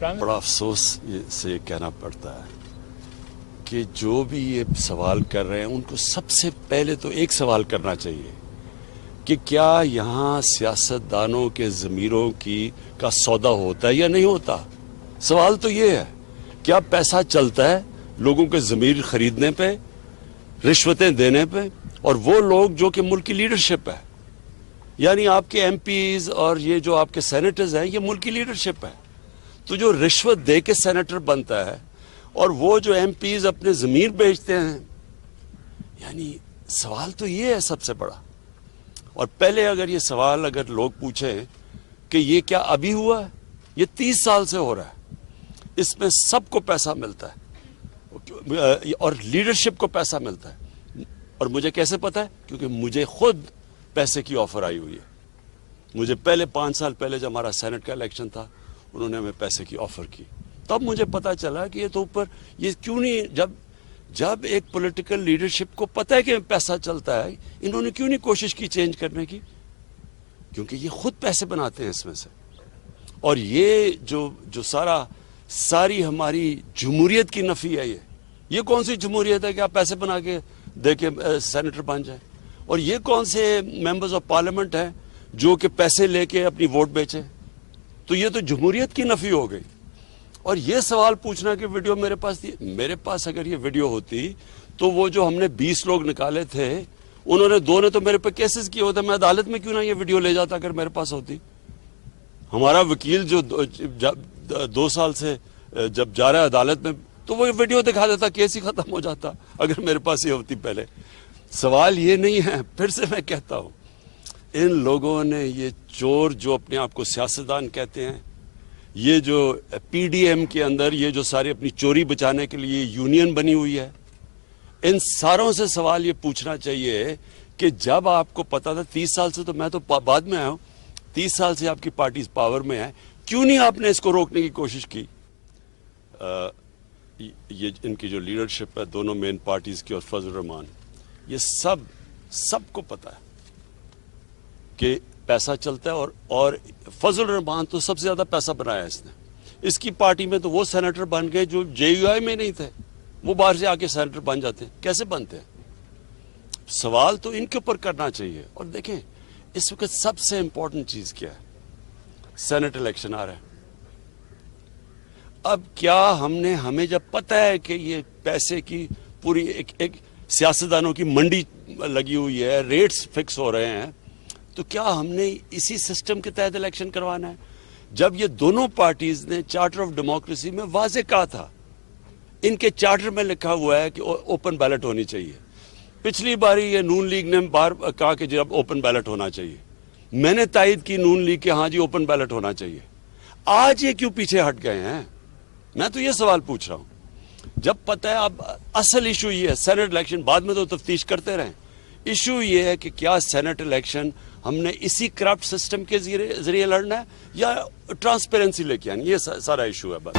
बड़ा अफसोस से कहना पड़ता है कि जो भी ये सवाल कर रहे हैं उनको सबसे पहले तो एक सवाल करना चाहिए कि क्या यहाँ सियासतदानों के ज़मीरों का सौदा होता है या नहीं होता। सवाल तो ये है, क्या पैसा चलता है लोगों के ज़मीर खरीदने पे, रिश्वतें देने पे, और वो लोग जो कि मुल्क की लीडरशिप है, यानी आपके एमपीज और ये जो आपके सेनेटर्स हैं, ये मुल्क की लीडरशिप है। तो जो रिश्वत दे के सेनेटर बनता है और वो जो एमपीज अपने ज़मीर बेचते हैं, यानी सवाल तो ये है सबसे बड़ा। और पहले अगर ये सवाल अगर लोग पूछें कि ये क्या अभी हुआ है, ये 30 साल से हो रहा है, इसमें सबको पैसा मिलता है और लीडरशिप को पैसा मिलता है। और मुझे कैसे पता है? क्योंकि मुझे खुद पैसे की ऑफर आई हुई है। मुझे पहले 5 साल पहले जब हमारा सेनेट का इलेक्शन था, उन्होंने हमें पैसे की ऑफर की, तब मुझे पता चला कि ये तो ऊपर ये क्यों नहीं, जब एक पॉलिटिकल लीडरशिप को पता है कि पैसा चलता है, इन्होंने क्यों नहीं कोशिश की चेंज करने की? क्योंकि ये खुद पैसे बनाते हैं इसमें से। और ये जो सारी हमारी जमहूरियत की नफी है, ये कौन सी जमहूरियत है कि आप पैसे बना के दे के सेनेटर बन जाए? और ये कौन से मेंबर्स ऑफ पार्लियामेंट हैं जो कि पैसे लेके अपनी वोट बेचे? तो ये तो जमहूरियत की नफी हो गई। और ये सवाल पूछना कि वीडियो मेरे पास थी, मेरे पास अगर ये वीडियो होती तो वो जो हमने 20 लोग निकाले थे, उन्होंने 2 ने तो मेरे पे केसेस किए होते, मैं अदालत में क्यों ना ये वीडियो ले जाता अगर मेरे पास होती। हमारा वकील जो 2 साल से जब जा रहा है अदालत में, तो वो वीडियो दिखा देता, केस ही खत्म हो जाता अगर मेरे पास ये होती पहले। सवाल ये नहीं है, फिर से मैं कहता हूं, इन लोगों ने, ये चोर जो अपने आप को सियासतदान कहते हैं, ये जो पीडीएम के अंदर ये जो सारी अपनी चोरी बचाने के लिए यूनियन बनी हुई है, इन सारों से सवाल ये पूछना चाहिए कि जब आपको पता था 30 साल से, तो मैं तो बाद में आया हूं, 30 साल से आपकी पार्टी पावर में है, क्यों नहीं आपने इसको रोकने की कोशिश की? ये इनकी जो लीडरशिप है दोनों मेन पार्टीज की और फजल रहमान, ये सबको पता है कि पैसा चलता है। और फजल रहमान तो सबसे ज्यादा पैसा बनाया इसने। इसकी पार्टी में तो वो सेनेटर बन गए जो जेयूआई में नहीं थे, वो बाहर से आके सेनेटर बन जाते हैं। कैसे बनते हैं? सवाल तो इनके ऊपर करना चाहिए। और देखें, इस वक्त सबसे इंपॉर्टेंट चीज क्या है? सेनेट इलेक्शन आ रहा है। अब क्या हमें जब पता है कि ये पैसे की पूरी एक सियासतदानों की मंडी लगी हुई है, रेट्स फिक्स हो रहे हैं, तो क्या हमने इसी सिस्टम के तहत इलेक्शन करवाना है? जब ये दोनों पार्टीज ने चार्टर ऑफ डेमोक्रेसी में वाजे कहा था, इनके चार्टर में लिखा हुआ है कि ओपन बैलेट होनी चाहिए। पिछली बारी ये नून लीग ने बार कहा कि जब ओपन बैलेट होना चाहिए, मैंने तायद की नून लीग के, हाँ जी ओपन बैलेट होना चाहिए। आज ये क्यों पीछे हट गए हैं? मैं तो ये सवाल पूछ रहा हूं। जब पता है, अब असल इशू ये है, सेनेट इलेक्शन बाद में तो तफ्तीश करते रहें, इशू ये है कि क्या सेनेट इलेक्शन हमने इसी करप्ट सिस्टम के जरिए लड़ना है या ट्रांसपेरेंसी लेके आनी? ये सारा इशू है बस।